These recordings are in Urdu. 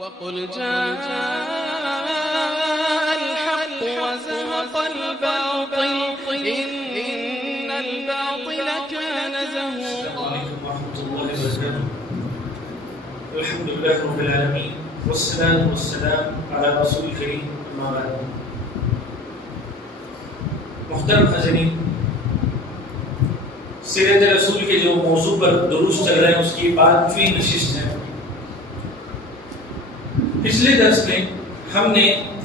وقل جاء الحق وزهق الباطل إن الباطل كان زهوقا. الحمد لله رب العالمين والصلاة والسلام على رسول الكريم أما بعد. محترم حاضرین، سیرت رسول کے جو موضوع پر دروس چل رہے ہیں اس کی 5ویں نشست ہے. پچھلے درس میں ہم نے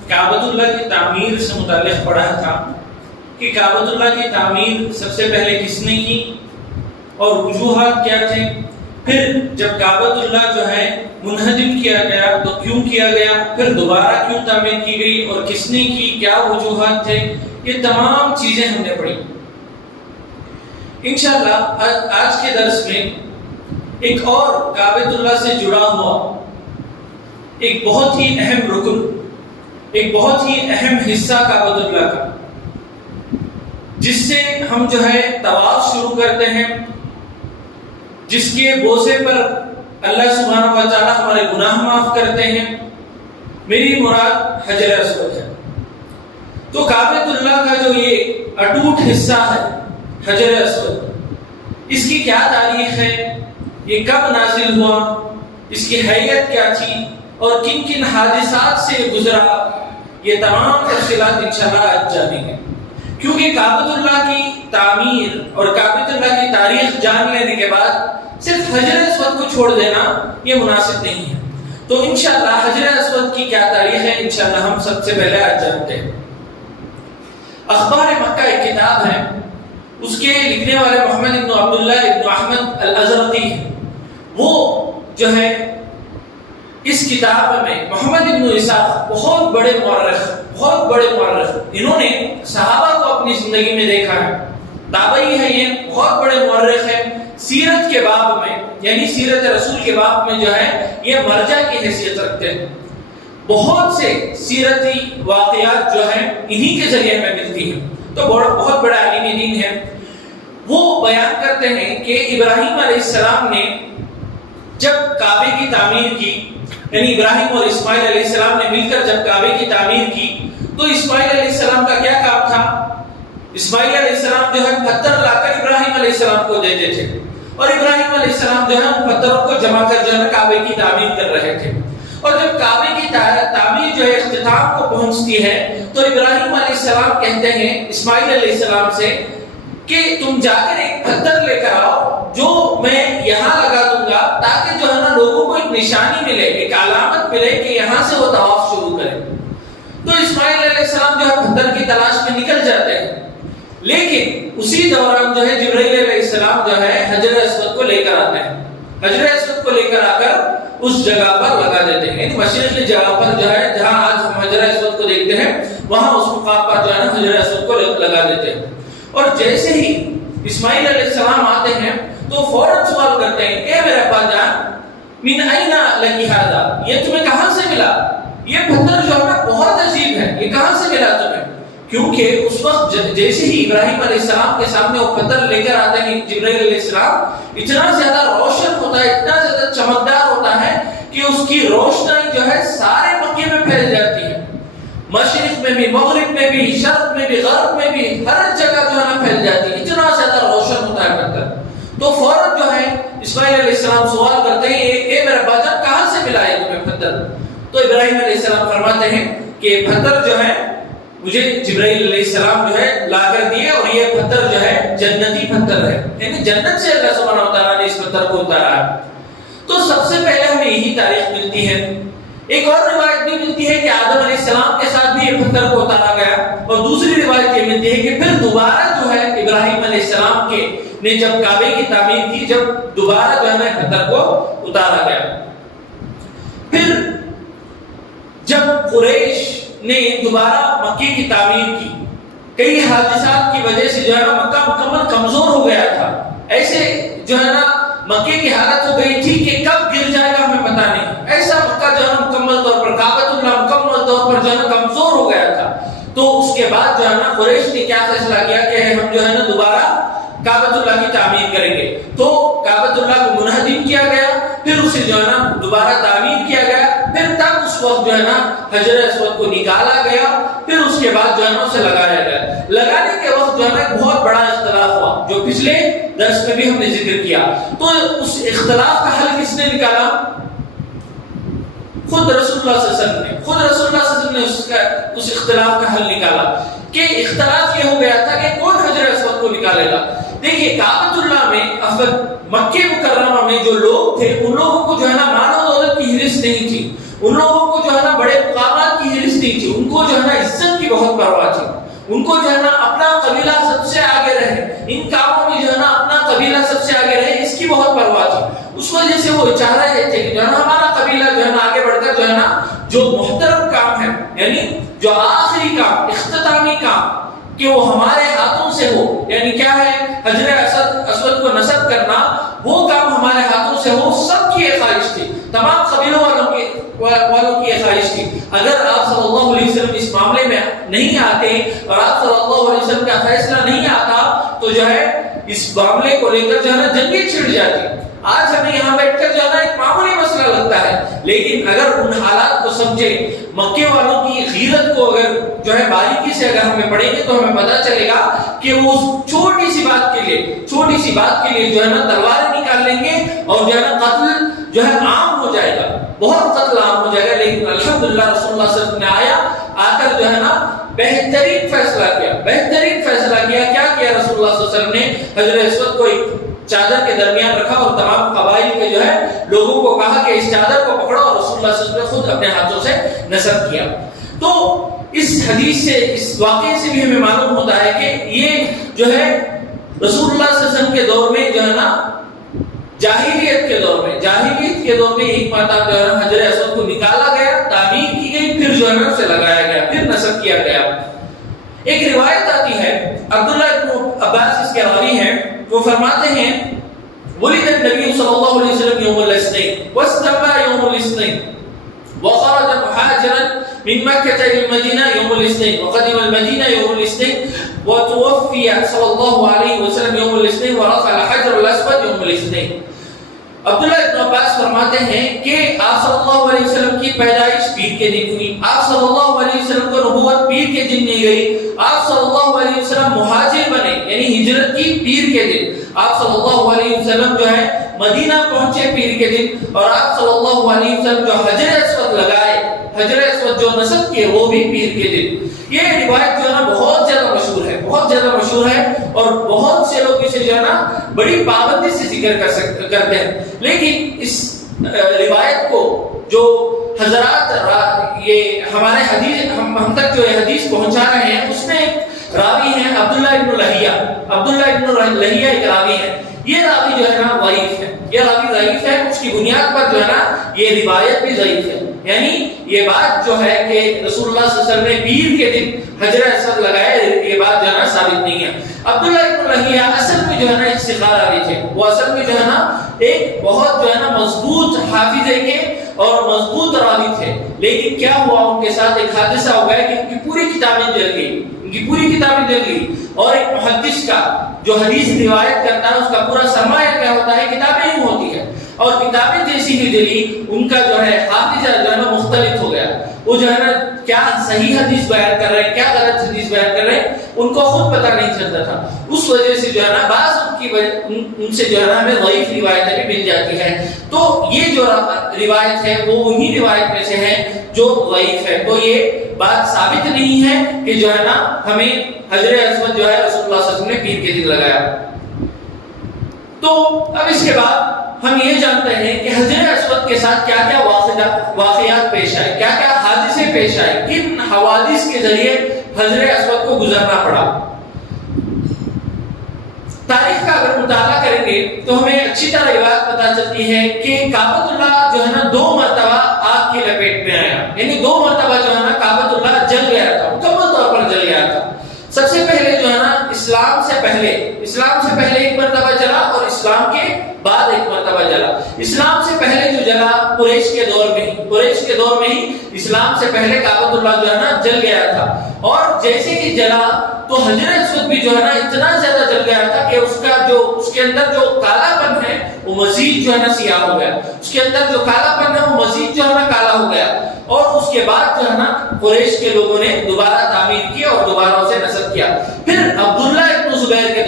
کعبۃ اللہ کی تعمیر سے متعلق پڑھا تھا کہ کعبۃ اللہ کی تعمیر سب سے پہلے کس نے کی اور وجوہات کیا تھے. پھر جب کعبۃ اللہ جو ہے منہدم کیا گیا تو کیوں کیا گیا، پھر دوبارہ کیوں تعمیر کی گئی اور کس نے کی، کیا وجوہات تھے، یہ تمام چیزیں ہم نے پڑھی. انشاءاللہ آج کے درس میں ایک اور کعبۃ اللہ سے جڑا ہوا ایک بہت ہی اہم رکن، ایک بہت ہی اہم حصہ کعبۃ اللہ کا، جس سے ہم جو ہے طواف شروع کرتے ہیں، جس کے بوسے پر اللہ سبحانہ و تعالی ہمارے گناہ معاف کرتے ہیں. میری مراد حجر اسود ہے. تو کعبۃ اللہ کا جو یہ اٹوٹ حصہ ہے حجر اسود، اس کی کیا تاریخ ہے، یہ کب نازل ہوا، اس کی حیت کیا تھی اور کن کن حادثات سے گزرا، یہ تمام تفصیلات انشاءاللہ آج جانیں گے. کیونکہ کعبۃ اللہ کی تعمیر اور کعبۃ اللہ کی تاریخ جان لینے کے بعد صرف حجر اسود کو چھوڑ دینا یہ مناسب نہیں ہے. تو انشاءاللہ حجر اسود کی کیا تاریخ ہے انشاءاللہ ہم سب سے پہلے آج جانتے ہیں. اخبار مکہ ایک کتاب ہے، اس کے لکھنے والے محمد ابن عبداللہ ابن احمد الازرقی ہیں. وہ جو ہے اس کتاب میں محمد ابن اسحاق بہت بڑے مورخ، انہوں نے صحابہ کو اپنی زندگی میں دیکھا ہے. تابعی ہے، یہ بہت بڑے مورخ ہیں. سیرت کے باب میں یعنی سیرت رسول کے باب میں جو ہے یہ مرجع کی حیثیت رکھتے ہیں. بہت سے سیرتی واقعات جو ہیں انہی کے ذریعے ہمیں ملتی ہیں. تو بہت بڑا عالم دین ہے. وہ بیان کرتے ہیں کہ ابراہیم علیہ السلام نے جب کعبے کی تعمیر کی، یعنی ابراہیم اور اسماعیل علیہ السلام نے مل کر جب کعبے کی تعمیر کی تو اسماعیل علیہ السلام کا کیا کام تھا، اسماعیل علیہ السلام جو ہے پتھر لا کر ابراہیم علیہ السلام کو دیتے تھے اور ابراہیم علیہ السلام جو ہے ان پتھروں کو جمع کر جو ہے کعبے کی تعمیر کر رہے تھے. اور جب کعبے کی تعمیر جو ہے اختتام کو پہنچتی ہے تو ابراہیم علیہ السلام کہتے ہیں اسماعیل علیہ السلام سے کہ تم جا کر ایک پتھر لے کر آؤ جو میں یہاں لگا دوں گا تاکہ جو ہے نا لوگوں کو ایک نشانی ملے، ایک علامت ملے کہ یہاں سے وہ طواف شروع کریں. تو اسماعیل علیہ السلام جو ہے پتھر کی تلاش میں نکل جاتے ہیں، لیکن اسی دوران جو ہے جبرائیل علیہ السلام جو ہے حجر اسود کو لے کر آتے ہیں. حجر اسود کو لے کر آ کر اس جگہ پر لگا دیتے ہیں، یعنی مشرقی جگہ پر جو ہے جہاں آج ہم حجر اسود کو دیکھتے ہیں وہاں اس مقام پر جو ہے نا حجر اسود کو لگا دیتے ہیں. اور جیسے ہی اسماعیل علیہ السلام آتے ہیں تو فوراً سوال کرتے ہیں، اے میرے ابا جان من این لک ھذا، یہ تمہیں کہاں سے ملا، یہ پتھر جو ہے بہت عجیب ہے، یہ کہاں سے ملا تمہیں. کیونکہ اس وقت جیسے ہی ابراہیم علیہ السلام کے سامنے وہ پتھر لے کر آتے ہیں جبرائیل علیہ السلام، اتنا زیادہ روشن ہوتا ہے، اتنا زیادہ چمکدار ہوتا ہے کہ اس کی روشنی جو ہے سارے مکے میں پھیل جاتی ہے، مشرق میں بھی، مغرب میں بھی، شرق میں بھی، غرب میں بھی، ہر جگہ جو ہے نا پھیل جاتی ہے، اتنا زیادہ روشن ہوتا ہے پتھر. تو فوراً جو ہے اسماعیل علیہ السلام سوال کرتے ہیں، اے میرے باجا کہاں سے ملا ہے تمہیں پتھر. تو ابراہیم علیہ السلام فرماتے ہیں کہ پتھر جو ہے مجھے جبرائیل علیہ السلام جو ہے لا کر دیے اور یہ پتھر جو ہے جنتی پتھر ہے، یعنی جنت سے اللہ سبحانہ و تعالیٰ نے اس پتھر کو اتارا ہے. تو سب سے پہلے ہمیں یہی تاریخ ملتی ہے. ایک اور روایت بھی ملتی ہے کہ آدم علیہ السلام کے ساتھ بھی یہ پتھر کو اتارا گیا، اور دوسری روایت یہ ملتی ہے کہ پھر دوبارہ جو ہے ابراہیم علیہ السلام نے جب کعبے کی تعمیر کی، جب دوبارہ جو ہے نا پتھر کو اتارا گیا. پھر جب قریش نے دوبارہ مکے کی تعمیر کی، کئی حادثات کی وجہ سے جو ہے نا مکہ مکمل کمزور ہو گیا تھا. ایسے جو ہے نا مکے کی حالت ہو گئی تھی کہ کب گر جائے گا ہمیں پتہ نہیں. ایسا مکہ جو ہے نا مکمل طور پر کعبۃ اللہ مکمل طور پر جو ہے نا کمزور ہو گیا تھا. تو اس کے بعد جو ہے نا قریش نے کیا فیصلہ کیا کہ ہم جو ہے نا دوبارہ کعبۃ اللہ کی تعمیر کریں گے. تو کعبۃ اللہ کو منہدم کیا گیا، پھر اسے جو ہے نا دوبارہ تعمیر کیا گیا. پھر تب وقت جو ہے نا حجر اسود کو نکالا گیا، پھر اس کے بعد جو ہے نا اسے لگایا گیا۔ لگانے کے وقت جو ہے نا ایک بہت بڑا اختلاف ہوا، جو پچھلے درس میں بھی ہم نے ذکر کیا۔ تو اس اختلاف کا حل کس نے نکالا؟ خود رسول اللہ صلی اللہ علیہ وسلم نے، خود رسول اللہ صلی اللہ علیہ وسلم نے اس اختلاف کا حل نکالا کہ اختلاف یہ ہو گیا تھا کہ کون حجر اسود کو نکالے گا۔ دیکھیے کعبۃ اللہ میں مکہ مکرمہ میں جو لوگ تھے ان لوگوں کو جو ہے نا مال و دولت کی ہرس نہیں تھی، ان لوگوں کو جو ہے نا بڑے مقامات کی ہرس نہیں تھی، ان کو جو ہے نا عزت کی بہت پرواہ تھی، ان کو جو ہے نا اپنا قبیلہ سب سے آگے رہے، ان کاموں میں جو ہے نا اپنا قبیلہ سب سے آگے رہے، اس کی بہت پرواہ تھی۔ اس وجہ سے وہ چاہ رہے تھے کہ جو ہے نا ہمارا قبیلہ جو ہے نا آگے بڑھ کر جو ہے نا جو محترم کام ہے، یعنی جو آخری کام، اختتامی کام، کہ وہ ہمارے ہاتھوں سے ہو، یعنی کیا ہے حجر اسود کو نصب کرنا، وہ کام ہمارے ہاتھوں سے ہو، سب کی یہ خواہش تھی، تمام قبیلوں والوں کی یہ خواہش تھی۔ اگر آپ صلی اللہ علیہ وسلم اس معاملے میں نہیں آتے اور آپ صلی اللہ علیہ وسلم کا فیصلہ نہیں آتا تو جو ہے اس معاملے کو لے کر جو ہے نا جنگیں چھڑ جاتی۔ آج ہمیں یہاں بیٹھ کر جو ہے نا ایک معمولی مسئلہ لگتا ہے، لیکن اگر ان حالات کو سمجھے، مکے والوں کی غیرت کو اگر جو ہے باریکی سے اگر ہمیں پڑھیں گے تو ہمیں پتہ چلے گا کہ وہ چھوٹی سی بات کے لیے جو ہے نا تلواریں نکال لیں گے اور جو ہے نا قتل جو ہے عام ہو جائے گا، بہت قتل عام ہو جائے گا۔ لیکن الحمدللہ رسول اللہ صلی اللہ علیہ وسلم نے آ کر جو ہے نا بہترین فیصلہ کیا۔ کیا کیا رسول اللہ صلی اللہ علیہ وسلم نے؟ حجر اسود کو ایک چادر کے درمیان رکھا اور تمام قبائل کے جو ہے لوگوں کو کہا کہ اس چادر کو پکڑو، اور رسول اللہ صلی اللہ علیہ وسلم نے خود اپنے ہاتھوں سے نصب کیا۔ تو اس حدیث سے، اس واقعے سے بھی ہمیں معلوم ہوتا ہے کہ یہ جو ہے رسول اللہ صلی اللہ علیہ وسلم کے دور میں جو ہے نا جاہلیت کے دور میں ایک مرتبہ جو ہے حجر اسود کو نکالا گیا، تعمیر کی گئی، پھر جو ہے نا اسے لگایا گیا، پھر نصب کیا گیا۔ ایک روایت آتی ہے، عبداللہ ابن عباس اس کے راوی ہیں، وہ فرماتے ہیں ولد النبی صلی اللہ علیہ وسلم یوم الاثنین واستوى یوم الاثنین وخرج مهاجرا من مكة إلى المدينة يوم الاثنين وقدم المدينة يوم الاثنين وتوفي صلى الله عليه وسلم يوم الاثنين ورفع الحجر الأسود يوم الاثنين۔ عبداللہ ابن عباس فرماتے ہیں کہ آپ صلی اللہ علیہ وسلم کی پیدائش پیر کے دن ہوئی، آپ صلی اللہ علیہ وسلم کو نبوت پیر کے دن دی گئی، آپ صلی اللہ علیہ وسلم مہاجر بنے یعنی ہجرت کی پیر کے دن، آپ صلی اللہ علیہ وسلم جو ہے مدینہ پہنچے پیر کے دن، اور آپ صلی اللہ علیہ وسلم جو حجر اسود لگائے، حجر اسود جو نصب کیے وہ بھی پیر کے دن۔ یہ روایت جو ہے نا بہت زیادہ مشہور ہے اور بہت سے لوگ اسے جو ہے نا بڑی پابندی سے ذکر کرتے ہیں، لیکن اس روایت کو جو حضرات یہ ہمارے حدیث ہم تک جو یہ حدیث پہنچا رہے ہیں، اس میں ایک راوی ہیں عبداللہ ابن لہیہ ایک راوی ہے، یہ راوی جو ہے نا ضعیف ہے، اس کی بنیاد پر جو ہے نا یہ روایت بھی ضعیف ہے، یعنی یہ بات جو ہے کہ رسول اللہ صلی اللہ علیہ وسلم نے پیر کے دن حجر اسود لگائے، یہ بات جو ہے نا ثابت نہیں ہے۔ عبداللہ ابن لہیہ اصل میں جو ہے نا ایک ثقہ راوی تھے، وہ اصل میں جو ہے نا ایک بہت جو ہے نا مضبوط حافظے کے اور مضبوط راوی تھے، لیکن کیا ہوا ان کے ساتھ ایک حادثہ ہو گیا کہ ان کی پوری کتابیں جل گئی، اور ایک محدث کا جو حدیث روایت کرتا ہے اس کا پورا سرمایہ کیا ہوتا ہے؟ کتابیں ہی ہوتی ہے، اور کتابیں جیسی ہی جلی ان کا جو ہے حافظہ جو ہے نا مختلف ہو گیا، وہ جو ہے نا کیا صحیح حدیث بیان کر رہے ہیں، کیا غلط حدیث بیان کر رہے ہیں، ان کو خود پتہ نہیں چلتا تھا۔ اس وجہ سے جو ہے نا بعض ان سے جو ہے نا ہمیں ضعیف روایتیں بھی مل جاتی ہیں، تو یہ جو روایت ہے وہ وہی روایت میں سے ہے جو ضعیف ہے، تو یہ بات ثابت نہیں ہے کہ جو ہے نا ہمیں حجر اسود جو ہے رسول اللہ صلی اللہ علیہ وسلم نے پیر کے دن لگایا۔ تو اب اس کے بعد ہم یہ جانتے ہیں کہ حجر اسود کے ساتھ کیا کیا واقعات پیش آئے، کیا کیا حادثے پیش آئے، کن حوادث کے ذریعے حجر اسود کو گزرنا پڑا۔ تاریخ کا اگر مطالعہ کریں گے تو ہمیں اچھی طرح یہ بات پتہ چلتی ہے کہ کعبۃ اللہ جو ہے نا 2 مرتبہ آگ کی لپیٹ میں آیا، یعنی 2 مرتبہ جو ہے نا کعبۃ اللہ جل گیا تھا، مکمل طور پر جل گیا تھا۔ سب سے پہلے جو ہے نا اسلام سے پہلے ایک مرتبہ جلا اور اسلام کے بعد ایک مرتبہ جلا۔ اسلام سے پہلے جو جلا قریش کے دور میں ہی اسلام سے پہلے کعبۃ اللہ جو ہے نا جل گیا تھا، اور جیسے ہی جلا تو حجر اسود بھی جو ہے نا اتنا زیادہ جل گیا تھا کہ اس کے اندر جو کالا پن ہے وہ مزید جو ہے نا سیاہ ہو گیا، اس کے اندر جو کالا پن ہے وہ مزید جو ہے نا کالا ہو گیا، اور اس ہے نا قریش کے لوگوں نے دوبارہ تعمیر کیا اور دوبارہ اسے نصب کیا. پھر عبداللہ ابن زبیر کے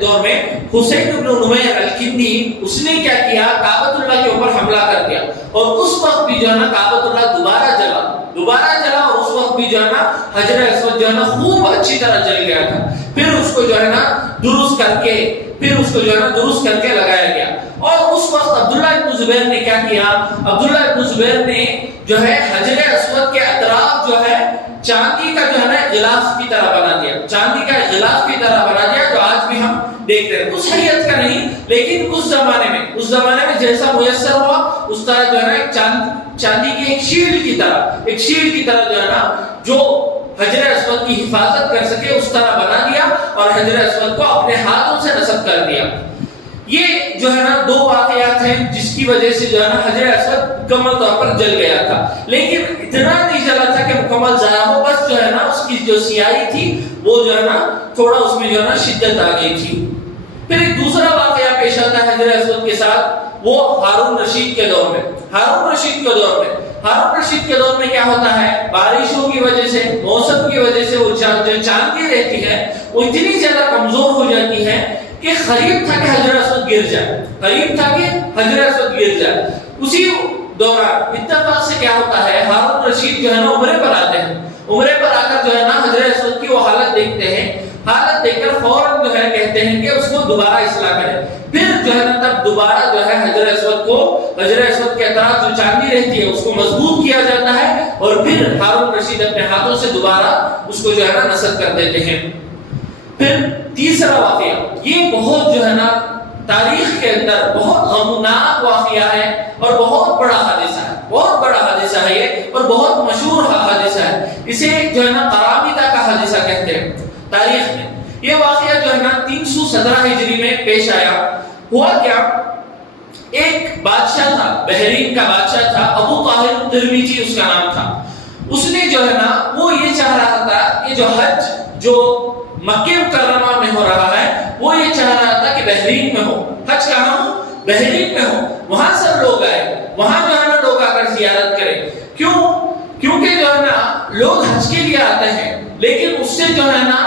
دور میں حسین ابن نمیر الکندی اس نے کیا کیا, کعبۃ اللہ کے اوپر حملہ کر دیا, اور اس وقت بھی جو ہے نا کعبۃ اللہ دوبارہ جلا, اور اس وقت بھی جو ہے نا حجر اسود جو ہے نا خوب اچھی طرح جل گیا تھا. پھر اس کو جو ہے نا درست کر کے لگایا گیا. اور اس وقت عبداللہ ابن زبیر نے کیا کیا, عبداللہ ابن زبیر نے جو ہے حجر اسود کے اطراف جو ہے چاندی کا جو ہے نا غلاف کی طرح بنا دیا, جو آج بھی ہم دیکھتے ہیں. اس حیت کا نہیں, لیکن اس زمانے میں جیسا میسر ہوا اس طرح جو ہے نا ایک چاندی کی ایک شیلڈ کی طرح جو ہے نا جو حجر اسود کی حفاظت کر سکے اس طرح بنا دیا, اور حجر اسود کو اپنے ہاتھوں سے نصب کر دیا. یہ جو ہے نا دو واقعات ہیں جس کی وجہ سے جو ہے نا حجر اسود مکمل طور پر جل گیا تھا, لیکن اتنا نہیں جلا تھا کہ مکمل ضائع ہو, بس جو ہے نا اس کی جو سیاہی تھی وہ جو ہے نا تھوڑا اس میں جو ہے نا شدت آ گئی تھی. پھر ایک دوسرا واقعہ پیش آتا ہے حجر اسود کے ساتھ, وہ ہارون رشید کے دور میں کیا ہوتا ہے, بارشوں کی وجہ سے, موسم کی وجہ سے وہ جو چاندی رہتی ہے وہ اتنی زیادہ کمزور ہو جاتی ہے کہ قریب تھا کہ حجر اسود گر جائے. اسی دوران اتفاق سے کیا ہوتا ہے, ہارون رشید جو ہے نا عمرے پر آتے ہیں, عمرے پر آ کر جو ہے نا حجر اسود کی وہ حالت دیکھتے ہیں, حالت دیکھ کر فوراً جو ہے کہتے ہیں کہ اس کو دوبارہ اصلاح کریں. پھر جو ہے نا تب دوبارہ جو ہے حجر اسود کے اطراف جو چاندی رہتی ہے اس کو مضبوط کیا جاتا ہے, اور پھر ہارون رشید اپنے ہاتھوں سے دوبارہ اس کو جو ہے نا نصب کر دیتے ہیں. پھر تیسرا واقعہ, یہ بہت جو ہے نا تاریخ کے اندر بہت غمناک واقعہ ہے اور بہت بڑا حادثہ ہے یہ, اور بہت مشہور حادثہ ہے. اسے جو ہے نا قرامطہ کا حادثہ کہتے ہیں تاریخ میں. یہ واقعہ جو ہے نا 317 ہجری میں پیش آیا. ہوا کیا, ایک بادشاہ تھا, بحرین کا بادشاہ تھا, ابو طاہر ترمیجی اس کا نام تھا. اس نے جو ہے نا وہ یہ چاہ رہا تھا کہ جو حج جو مکہ مکرمہ میں ہو رہا ہے وہ یہ چاہ رہا تھا کہ بحرین میں ہو. حج کہاں ہو, بحرین میں ہو, وہاں سب لوگ آئے, وہاں جو ہے نا لوگ آ کر زیارت کریں. کیونکہ جو ہے نا لوگ حج کے لیے آتے ہیں, لیکن اس سے جو ہے نا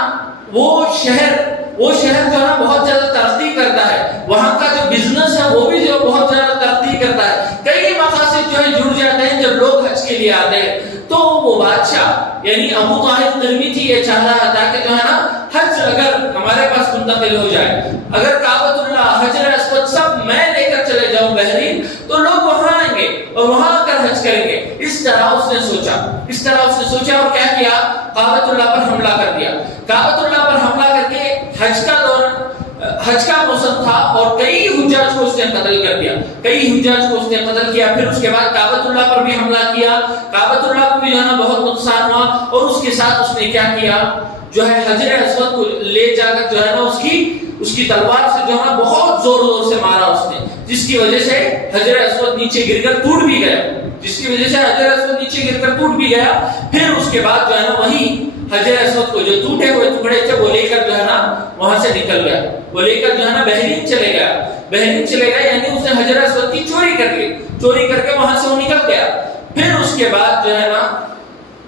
وہ شہر جو ہے نا بہت زیادہ ترقی کرتا ہے, وہاں کا جو بزنس ہے وہ بھی جو بہت زیادہ ترقی کرتا ہے. کئی مقاصد جو ہے جڑ جاتے ہیں جب لوگ حج کے لیے آتے ہیں. تو وہ بادشاہ یعنی ابو طاہر ترمیجی یہ چاہ رہا تھا کہ جو ہے نا حج اگر ہمارے پاس منتقل ہو جائے, اگر کعبۃ اللہ, حجر اسود سب میں لے کر چلے جاؤں بحرین, تو لوگ وہاں آئیں گے اور وہاں آ کر حج کریں گے. اس طرح اس نے سوچا اور کیا کیا, کعبۃ اللہ پر حملہ کر دیا. کعبۃ اللہ پر حملہ کر کے حج کا موسم تھا اور کئی حجاج کو اس نے قتل کیا. پھر اس کے بعد کعبۃ اللہ پر بھی حملہ کیا, کعبۃ اللہ کو بھی جو ہے نا بہت نقصان ہوا, اور اس کے ساتھ اس نے کیا کیا, جو ہے حجر اسود کو لے جا کر جو ہے نا اس کی تلوار سے جو ہے نا بہت زور سے مارا اس نے, جس کی وجہ سے حجر اسود نیچے گر کر ٹوٹ بھی گیا. پھر اس کے بعد جو ہے نا وہی حجر اسود کو جو ٹوٹے ہوئے ٹکڑے تھے وہ لے کر جو ہے نا وہاں سے نکل گیا, وہ لے کر جو ہے نا بحرین چلے گیا, یعنی اس نے حجر اسود کی چوری کر کے وہاں سے وہ نکل گیا. پھر اس کے بعد جو ہے نا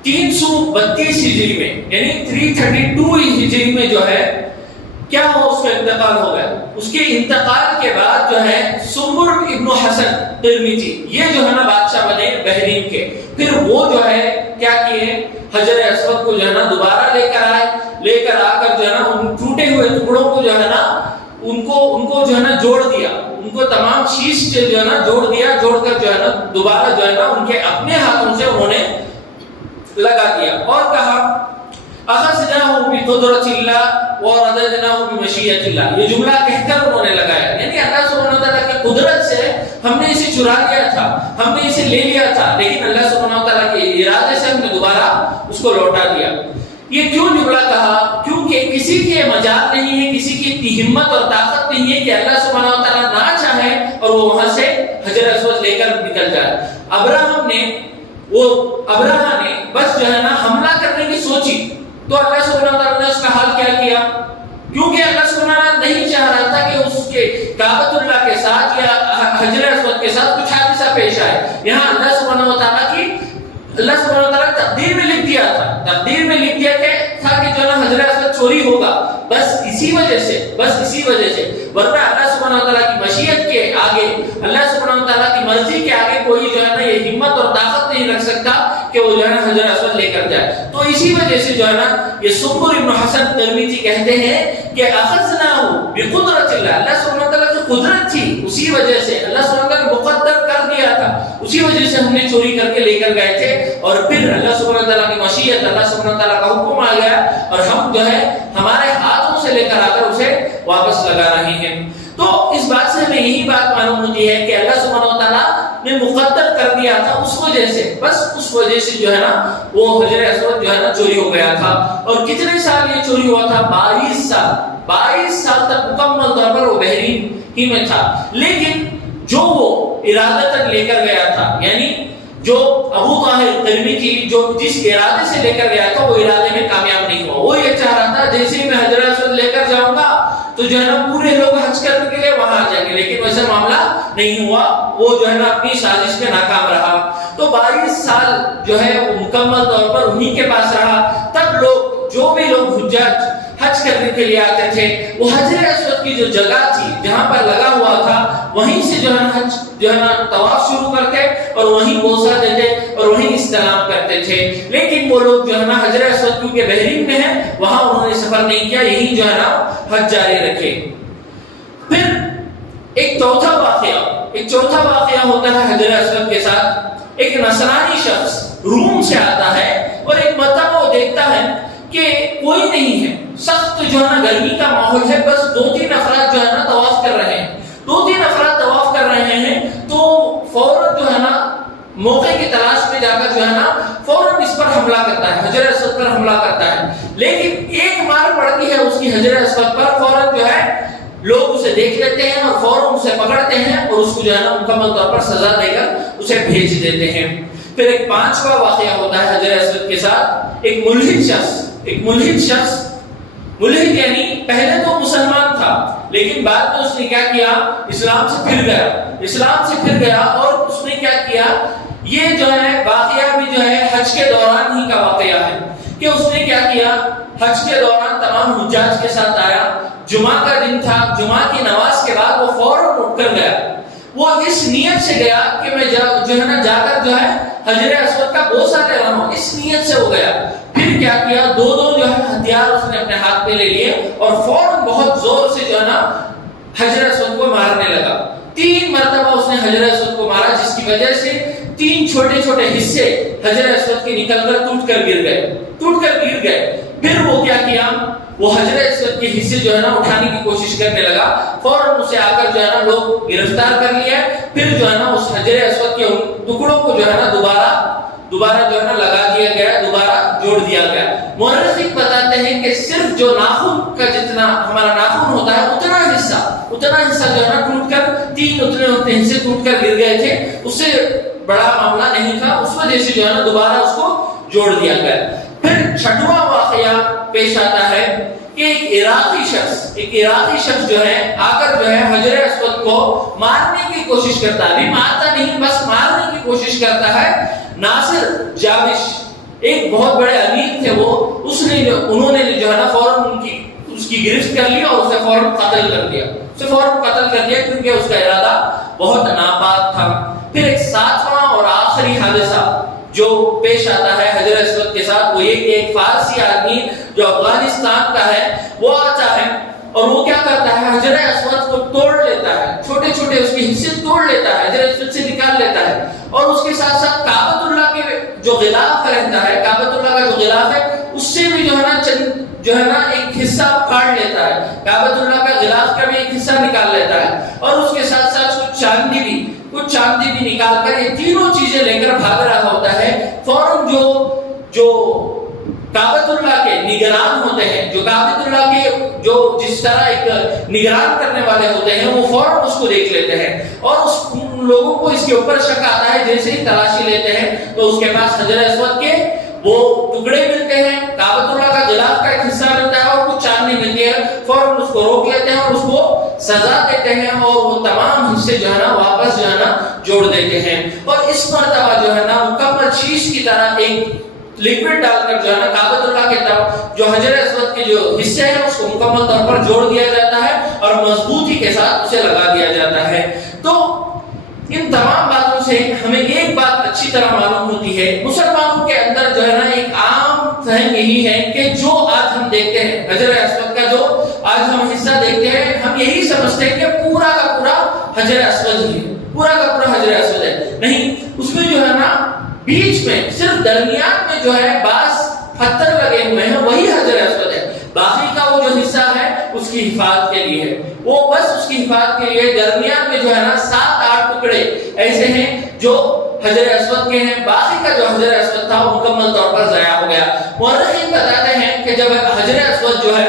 332 ہجری میں یعنی 332 ہجری میں جو ہے کیا ہوا, اس کا انتقال ہو گیا. اس کے انتقال کے بعد جو ہے سمر ابن حسن ترمیجی یہ جو ہے نا بادشاہ بنے بحرین کے. پھر وہ جو ہے کیا کیے, حجر اسود کو جو ہے نا دوبارہ لے کر آ کر جو ہے نا ان ٹوٹے ہوئے ٹکڑوں کو جو ہے نا ان کو جو ہے نا جوڑ دیا, ان کو تمام شیش جو ہے نا جوڑ کر جو ہے نا دوبارہ جو ہے نا ان کے اپنے ہاتھوں سے انہوں نے لگا دیا, اور کہا اخذناه بقدرۃ اللہ ورددناه بمشیۃ اللہ. یہ جملہ کہہ کر انہوں نے لگایا, یعنی اللہ سبحانہ وتعالی کی قدرت سے ہم نے اسے چرا لیا تھا, ہم نے اسے لے لیا تھا, لیکن اللہ سبحانہ وتعالی کے ارادے سے ہم نے دوبارہ اس کو لوٹا دیا. یہ کیوں جملہ کہا, کیونکہ کسی کے مجال نہیں ہے, کسی کی ہمت اور طاقت نہیں ہے کہ اللہ سبحانہ وتعالی نہ چاہے اور وہ وہاں سے حجر اسود لے کر نکل جائے. ابراہا نے بس جو ہے نا حملہ کرنے کی سوچی, تو اللہ سبحانہ وتعالی نے اس کا حال کیا, کیونکہ اللہ سبحانہ وتعالی نہیں چاہ رہا تھا کہ اس کے کعبۃ اللہ کے ساتھ یا حجر اسود کے ساتھ کچھ حادثہ پیش آئے. یہاں اللہ سبحانہ وتعالی کی اللہ سبحانہ و تعالیٰ تقدیر میں لکھ دیا تھا، تقدیر میں لکھ دیا تھا کہ جو ہے نا حجر اسود چوری ہوگا، بس اسی وجہ سے، ورنہ اللہ سبحانہ و تعالیٰ کی مشیت کے آگے، اللہ سبحانہ و تعالیٰ کی مرضی کے آگے کوئی جو ہے نا یہ ہمت اور طاقت نہیں رکھ سکتا کہ وہ جو ہے نا حجر اسود لے کر جائے۔ تو اسی وجہ سے جو ہے نا یہ سنبل ابن حسن ترمذی کہتے ہیں کہ اخذناہ بقدرت اللہ، اللہ سبحانہ و تعالیٰ کی قدرت تھی، اسی وجہ سے اللہ سبحانہ و تعالیٰ نے مقدر کر دیا تھا، اسی وجہ سے ہم نے چوری کر کے لے کر گئے تھے، اور پھر اللہ سبحانہ و تعالیٰ کی مشیت، اللہ سبحانہ و تعالیٰ کا حکم آ گیا اور ہم جو ہے ہمارے ہاتھوں سے لے کر آ کر اسے واپس لگا رہے ہیں۔ تو اس بات سے ہمیں یہی بات معلوم ہوتی ہے کہ اللہ سبحانہ و تعالیٰ نے مقدر کر دیا تھا اس وجہ سے، بس اس وجہ سے جو ہے نا وہ حجر اسود جو ہے نا چوری ہو گیا تھا۔ اور کتنے سال یہ چوری ہوا تھا؟ 22 سال تک مکمل طور پر وہ بحرین ہی میں تھا۔ لیکن جو وہ ارادتاً لے کر گیا تھا، یعنی جو ابو طاہر ترمذی جو جس ارادے سے لے کر گیا تھا وہ ارادے میں کامیاب نہیں ہوا۔ وہ یہ چاہ رہا تھا جیسے ہی میں حجر اسود لے کر جاؤں گا تو جو ہے نا پورے لوگ حج کرنے کے لیے وہاں آ جائیں گے، لیکن ویسا معاملہ نہیں ہوا، وہ جو ہے نا اپنی سازش میں ناکام رہا۔ تو 22 سال جو ہے وہ مکمل طور پر انہی کے پاس رہا۔ تب لوگ، جو بھی لوگ حجاج حج کرنے کے لیے آتے تھے، وہ حجر اسود کی جو جگہ تھی جہاں پر لگا ہوا تھا وہیں سے جو ہے نا حج جو ہے نا طواف شروع کرتے اور وہیں بوسہ دیتے اور وہیں استلام کرتے تھے۔ لیکن وہ لوگ جو ہے نا حجر اسود کیونکہ بحرین میں ہے وہاں انہوں نے سفر نہیں کیا، یہی جو ہے نا حج جاری رکھے۔ پھر ایک چوتھا واقعہ ہوتا ہے حجر اسود کے ساتھ۔ ایک نصرانی شخص روم سے آتا ہے اور ایک مرتبہ وہ دیکھتا ہے کہ کوئی نہیں ہے، سخت جو ہے نا گرمی کا ماحول ہے، بس 2-3 افراد جو ہے نا طواف کر رہے ہیں، 2-3 افراد طواف کر رہے ہیں۔ تو فوراً جو ہے نا موقع کی تلاش میں جا کر جو ہے نا فوراً اس پر حملہ کرتا ہے، حجر اسود پر حملہ کرتا ہے۔ لیکن ایک مار پڑتی ہے اس کی حجر اسود پر، فوراً جو ہے لوگ اسے دیکھ لیتے ہیں اور فوراً اسے پکڑتے ہیں اور اس کو جو ہے نا مکمل طور پر سزا دے کر اسے بھیج دیتے ہیں۔ پھر ایک 5واں واقعہ ہوتا ہے حجر اسود کے ساتھ۔ ایک ملحد شخص ملحد یعنی پہلے تو مسلمان تھا لیکن بعد میں اس نے کیا کیا؟ اسلام سے پھر گیا اور اس نے کیا کیا؟ یہ جو ہے واقعہ بھی جو ہے حج کے دوران ہی کا واقعہ ہے کہ اس نے کیا کیا؟ حج کے دوران تمام حجاج کے ساتھ آیا، جمعہ کا دن تھا، جمعہ کی نماز کے بعد وہ فوراً اٹھ کر گیا۔ وہ اس نیت سے گیا کہ میں جو ہے نا جا کر جو ہے حجر اسود کا بوسہ لے رہا ہوں، اس نیت سے وہ گیا۔ پھر کیا کیا؟ 2 جو ہے ہتھیار اس نے اپنے ہاتھ میں لے لیے اور فوراً بہت زور سے جو ہے نا حجر اسود کو مارنے لگا۔ 3 مرتبہ اس نے حجر اسود کو مارا، جس کی وجہ سے 3 چھوٹے حصے حجر اسود کے نکل کر ٹوٹ کر گر گئے۔ پھر وہ کیا کیا؟ وہ حجر اسود کے حصے جو ہے نا اٹھانے کی کوشش کرنے لگا، فوراً اسے آ کر جو ہے نا لوگ گرفتار کر لیا۔ پھر جو ہے نا اس حجر اسود کے ٹکڑوں کو جو ہے نا دوبارہ جو ہے نا لگا دیا گیا، دوبارہ جوڑ دیا گیا۔ مورخین بتاتے ہیں کہ صرف جو ناخن کا جتنا ہمارا ناخن ہوتا ہے اتنا حصہ جو ہے نا ٹوٹ کر 3 اتنے حصے ٹوٹ کر گر گئے تھے، اس سے بڑا معاملہ نہیں تھا، اس وجہ سے جو ہے نا دوبارہ اس کو جوڑ دیا گیا۔ پھر 6واں واقعہ پیش آتا ہے کہ ایک عراقی شخص جو ہے آ کر جو ہے حجر اسود کو مارنے کی کوشش کرتا ہے، ابھی مارتا نہیں بس مارنے کی کوشش کرتا ہے۔ ناصر جابش ایک بہت بڑے امیر تھے، انہوں نے جو ہے نا فوراً اس کی گرفت کر لی اور اسے فوراً قتل کر دیا کیونکہ اس کا ارادہ بہت ناپاک تھا۔ پھر ایک 7واں اور آخری حادثہ جو پیش آتا ہے حجر اسود کے ساتھ وہ یہ کہ ایک فارسی آدمی جو افغانستان کا ہے وہ آتا ہے اور وہ کیا کرتا ہے؟ حجر اسود کو توڑ لیتا ہے، چھوٹے اس کے حصے توڑ لیتا ہے، حجر اسود سے نکال لیتا ہے اور اس کے ساتھ ساتھ کعبۃ اللہ کے جو غلاف رہتا ہے، کعبۃ اللہ کا جو غلاف ہے اس سے بھی جو ہے نا ایک حصہ پھاڑ لیتا ہے، کعبۃ اللہ کا غلاف کا بھی ایک حصہ نکال لیتا ہے اور اس کے ساتھ ساتھ کچھ چاندی بھی نکال کر یہ تینوں چیزیں لے کر بھاگ رہا ہوتا ہے۔ فوراً جو کعبۃ اللہ کے نگران ہوتے ہیں، جو کعبۃ اللہ کے جو جس طرح ایک نگران کرنے والے ہوتے ہیں، وہ فوراً اس کو دیکھ لیتے ہیں اور ان لوگوں کو اس کے اوپر شک آتا ہے۔ جیسے ہی تلاشی لیتے ہیں تو اس کے پاس حجر اسود کے وہ ٹکڑے ملتے ہیں، کعبۃ اللہ کا غلاف کا ایک حصہ ملتا ہے اور کچھ چاندی ملتی ہے، فوراً اس کو روک لیتے ہیں اور اس کو سزا دیتے ہیں اور وہ تمام حصے جو ہے نا واپس جو ہے نا جوڑ دیتے ہیں۔ اور اس مرتبہ جو ہے نا مکمل بخشیش کی طرح ایک لکوڈ ڈال کر جو ہے نا کعبۃ اللہ کے طرف جو حجر اسود کے جو حصے ہیں اس کو مکمل طور پر جوڑ دیا جاتا ہے اور مضبوطی کے ساتھ اسے لگا دیا جاتا ہے. تو ان تمام باتوں سے ہمیں ایک بات اچھی طرح معلوم ہوتی ہے، مسلمانوں کے اندر جو ہے نا ایک عام فہم یہی ہے کہ جو آج ہم دیکھتے ہیں حجر اسود کا جو آج ہم حصہ دیکھتے ہیں، ہم یہی سمجھتے ہیں کہ پورا کا پورا حجر اسود ہی ہے، پورا کا پورا حجر اسود ہے. نہیں، اس میں جو ہے نا بیچ میں صرف درمیان میں جو ہے بعض پتھر لگے ہوئے ہیں، وہی حجر اسود ہے. باقی کا وہ جو حصہ ہے اس کی حفاظت کے لیے ہے، وہ بس اس کی حفاظت کے لیے. درمیان میں جو ہے نا 7-8 ٹکڑے ایسے ہیں جو حجر اسود کے ہیں. باقی کا جو حجر اسود تھا وہ مکمل طور پر ضائع ہو گیا. مورخین بتاتے ہیں کہ جب حجر اسود جو ہے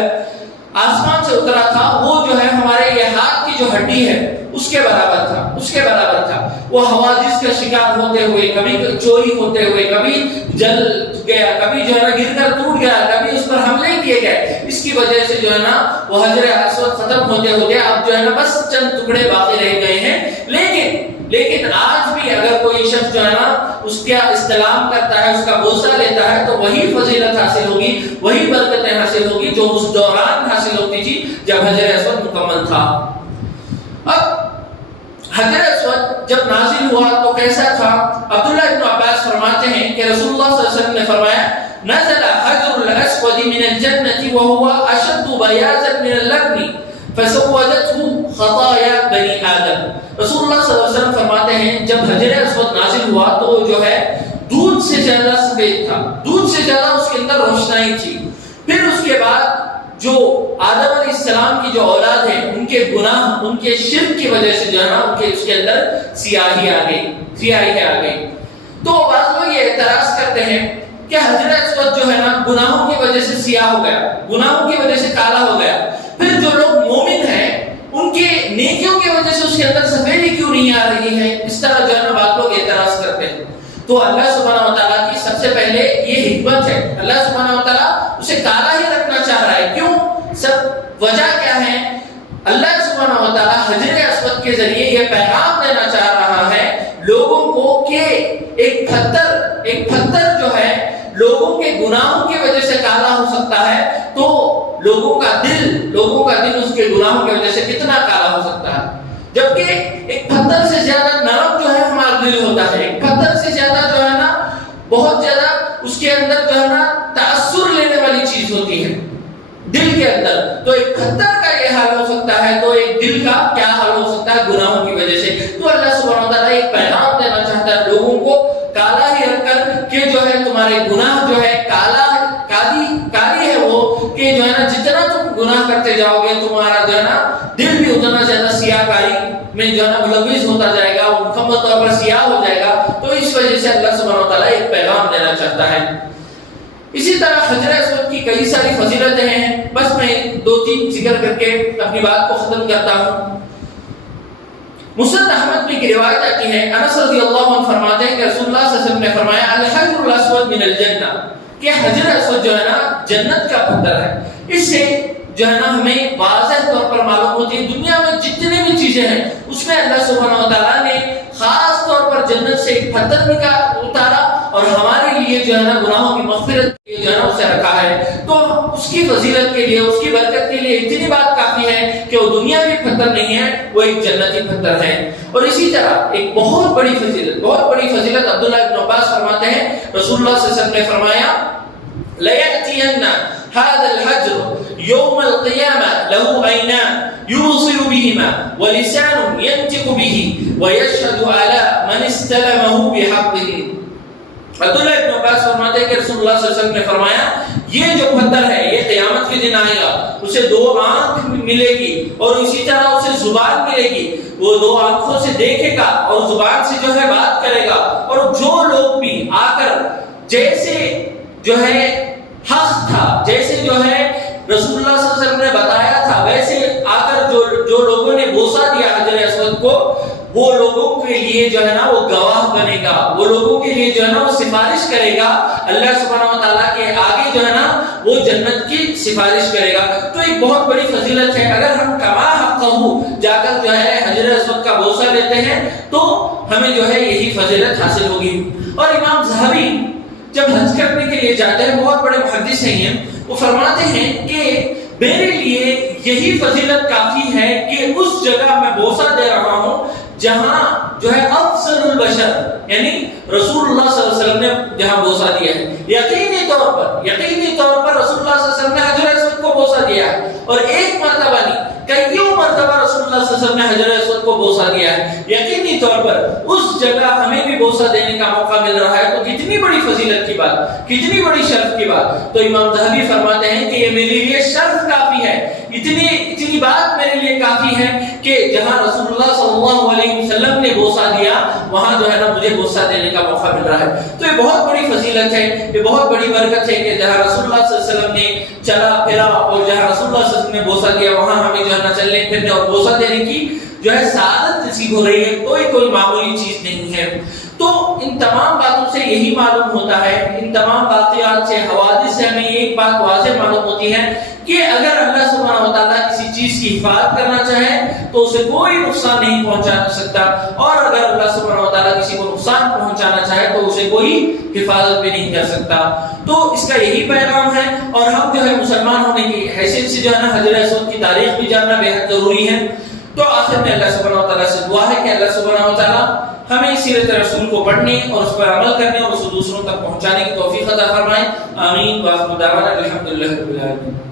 آسمان سے اترا تھا، وہ جو ہے ہمارے یہ ہاتھ کی جو ہڈی ہے اس کے برابر تھا، اس کے برابر تھا. وہ حوادث کا شکار ہوتے ہوئے، کبھی چوری ہوتے ہوئے، کبھی جل گیا، کبھی جو ہے نا گر کر ٹوٹ گیا، کبھی اس پر حملے کیے گئے. اس کی وجہ سے جو ہے نا وہ حجر اسود ختم ہوتے ہوتے اب جو ہے نا بس چند ٹکڑے باقی رہ گئے ہیں. لیکن آج بھی اگر کوئی شخص جو ہے نا اس کا استلام کرتا ہے، اس کا بوسہ لیتا ہے، تو وہی فضیلت حاصل ہوگی، وہی برکتیں حاصل ہوگی جو اس دوران حاصل ہوتی تھی جب حجر اسود مکمل تھا. اب حجر اسود جب نازل ہوا تو کیسا تھا؟ عبداللہ ابن عباس فرماتے ہیں کہ رسول اللہ صلی اللہ علیہ وسلم نے فرمایا نزل حجر الاسود من الجنة وهو اشد بياضا من اللبن فسودته خطايا بني آدم. رسول اللہ صلی اللہ علیہ وسلم فرماتے ہیں جب حجر اسود نازل ہوا تو جو ہے دودھ سے زیادہ سفید تھا، دودھ سے زیادہ اس کے اندر روشنائی تھی. پھر اس کے بعد جو آدم علیہ السلام کی جو اولاد ہے ان کے گناہ، ان کے شرک کی وجہ سے جو ہے نا ان کے اس کے اندر سیاہی آ گئی. تو بعض لوگ یہ اعتراض کرتے ہیں کہ حجر اسود جو ہے نا گناہوں کی وجہ سے سیاہ ہو گیا، گناہوں کی وجہ سے کالا ہو گیا. پھر جو لوگ مومن ہیں ان کے نیکیوں کی وجہ سے اس کے اندر سفیدی کیوں نہیں آ رہی ہے؟ اس طرح جو ہے نا بعض لوگ اعتراض کرتے ہیں. تو اللہ سبحانہ و تعالیٰ کی سب سے پہلے یہ حکمت ہے، اللہ سبحانہ و تعالیٰ اسے کالا ہی رکھنا چاہ رہا ہے. کیوں؟ سب وجہ کیا ہے؟ اللہ سبحانہ و تعالیٰ حجر اسود کے ذریعے یہ پیغام دینا چاہ رہا ہے لوگوں کو کہ ایک پتھر جو ہے لوگوں کے گناہوں کی وجہ سے کالا ہو سکتا ہے، تو لوگوں کا دل اس کے گناہوں کی وجہ سے کتنا کالا ہو سکتا ہے. جبکہ ایک پتھر سے زیادہ نرم جو ہے ہمارا دل ہوتا ہے، ایک پتھر سے زیادہ جو ہے نا بہت زیادہ اس کے اندر جو ہے نا تاثر لینے والی چیز ہوتی ہے دل کے اندر. تو ایک پتھر کا یہ حال ہو سکتا ہے تو ایک دل کا کیا حال ہو سکتا ہے گناہوں کی وجہ سے. تو اللہ سبحانہ و تعالیٰ ایک پیغام دینا چاہتا ہے لوگوں کو کالا ہی رکھ کر کہ جو ہے تمہارے گناہ جو ہے کالی ہے وہ کہ جو ہے نا جتنا تم گناہ کرتے جاؤ گے تمہارا جو ہے نا دل بھی اتنا زیادہ سیاہ کاری میں جو ہے نا ملوث ہوتا جائے گا، وہ مکمل طور پر سیاہ ہو جائے گا. تو اس وجہ سے اللہ سبحانہ و تعالیٰ ایک پیغام دینا چاہتا ہے. اسی طرح حجر اسود کی کئی ساری فضیلتیں ہیں، بس میں 2-3 ذکر کر کے اپنی بات کو ختم کرتا ہوں. مسند احمد میں کی روایت آتی ہے، انس رضی اللہ عنہ فرماتے ہیں کہ رسول اللہ صلی اللہ علیہ وسلم نے فرمایا الحجر الاسود من الجنہ، کہ حجر اسود جو ہے نا جنت کا پتھر ہے. اس سے جو ہے نا ہمیں واضح طور پر معلوم ہوتی ہے دنیا میں جتنی بھی چیزیں ہیں اس میں اللہ سبحانہ و تعالیٰ نے خاص طور پر جنت سے ایک پتھر اتارا اور ہمارے لیے جو ہے نا گناہوں کی مغفرت کے لیے جو ہے نا اسے رکھا ہے. تو اس کی فضیلت کے لیے، اس کی برکت کے لیے اتنی بات کافی ہے کہ وہ دنیاوی پتھر نہیں ہے، وہ ایک جنتی پتھر ہے. اور اسی طرح ایک بہت بڑی فضیلت عبداللہ ابن عباس فرماتے ہیں رسول اللہ صلی اللہ علیہ وسلم نے فرمایا لَيَأْتِيَنَّ هَذَا الْحَجْرُ يَوْمَ الْقِيَامَةِ لَهُ عَيْنَانِ يُبْصِرُ بِهِمَا وَلِسَانٌ يَنْطِقُ بِهِ وَيَشْهَدُ عَلَى مَنِ اسْتَلَمَهُ بِحَقِّهِ. عبداللہ ابن عباس فرماتے ہیں کہ رسول اللہ صلی اللہ علیہ وسلم نے فرمایا یہ جو پتھر ہے یہ قیامت کے دن آئے گا، اسے 2 آنکھ ملے گی اور اسی طرح اسے زبان ملے گی. وہ 2 آنکھوں سے دیکھے گا اور زبان سے جو ہے بات کرے گا. اور جو لوگ بھی آ کر جیسے جو ہے حق تھا، جیسے جو ہے رسول اللہ صلی اللہ علیہ وسلم نے بتایا تھا، ویسے آ کر جو لوگوں نے بوسہ دیا حجر اسود کو، وہ لوگوں کے لیے جو ہے نا وہ گواہ بنے گا، وہ لوگوں کے لیے جو ہے نا وہ سفارش کرے گا اللہ سبحانہ و تعالیٰ کے آگے جو ہے نا وہ جنت کی سفارش کرے گا. تو ایک بہت بڑی فضیلت ہے. اگر ہم کما حقہ جا کر جو ہے حجر اسود کا بوسہ لیتے ہیں تو ہمیں جو ہے یہی فضیلت حاصل ہوگی. اور امام ذہبی جب حج کرنے کے لیے جاتے ہیں، بہت بڑے محدث ہیں یہ، وہ فرماتے ہیں کہ میرے لیے یہی فضیلت کافی ہے کہ اس جگہ میں بوسہ دے رہا ہوں جہاں جو ہے افضل البشر یعنی رسول اللہ صلی اللہ علیہ وسلم نے جہاں بوسہ دیا ہے۔ یقینی طور پر رسول اللہ صلی اللہ علیہ وسلم نے حجر اسود کو بوسہ دیا ہے، اور ایک مرتبہ نہیں کئیوں مرتبہ رسول اللہ صلی اللہ علیہ وسلم نے حجر اسود کو بوسہ دیا ہے۔ یقینی طور پر اس جگہ ہمیں بھی بوسہ دینے کا موقع مل رہا ہے، تو کتنی بڑی فضیلت کی بات، کتنی بڑی شرف کی بات۔ تو امام ذہبی فرماتے ہیں کہ یہ میرے لیے شرف کافی ہے، اتنی بات میرے لیے کافی ہے کہ جہاں رسول اللہ صلی اللہ علیہ وسلم نے بوسہ دیا وہاں جو ہے نا مجھے بوسہ دینے کا موقع مل رہا ہے۔ تو یہ بہت بڑی فضیلت ہے، یہ بہت بڑی برکت ہے کہ جہاں رسول اللہ صلی اللہ علیہ وسلم نے چلا پھرا اور جہاں رسول اللہ صلی اللہ علیہ وسلم نے بوسہ دیا وہاں ہمیں جو ہے نا چلنے پھرنے اور بوسہ دینے کی جو ہے سعادت نصیب ہو رہی ہے، کوئی معمولی چیز نہیں ہے۔ تو ان تمام باتوں سے یہی معلوم ہوتا ہے، ان تمام واقعات سے، حوادث سے ہمیں ایک بات واضح معلوم ہوتی ہے کہ اگر اللہ سبحانہ و تعالیٰ کسی چیز کی حفاظت کرنا چاہے تو اسے کوئی نقصان نہیں پہنچا سکتا، اور اگر اللہ سبحانہ و تعالیٰ کسی کو نقصان پہنچانا چاہے تو اسے کوئی حفاظت بھی نہیں کر سکتا۔ تو اس کا یہی پیغام ہے، اور ہم جو ہے مسلمان ہونے کی حیثیت سے جو ہے نا حجر اسود کی تاریخ بھی جاننا بے حد ضروری ہے۔ تو آخر میں اللہ سبحانہ و تعالیٰ سے دعا ہے کہ اللہ سبحانہ و تعالیٰ ہمیں سیرت رسول کو پڑھنے اور اس پر عمل کرنے اور اسے دوسروں تک پہنچانے کی توفیق عطا فرمائے۔ آمین۔ وآخر دعوانا الحمدللہ رب العالمین۔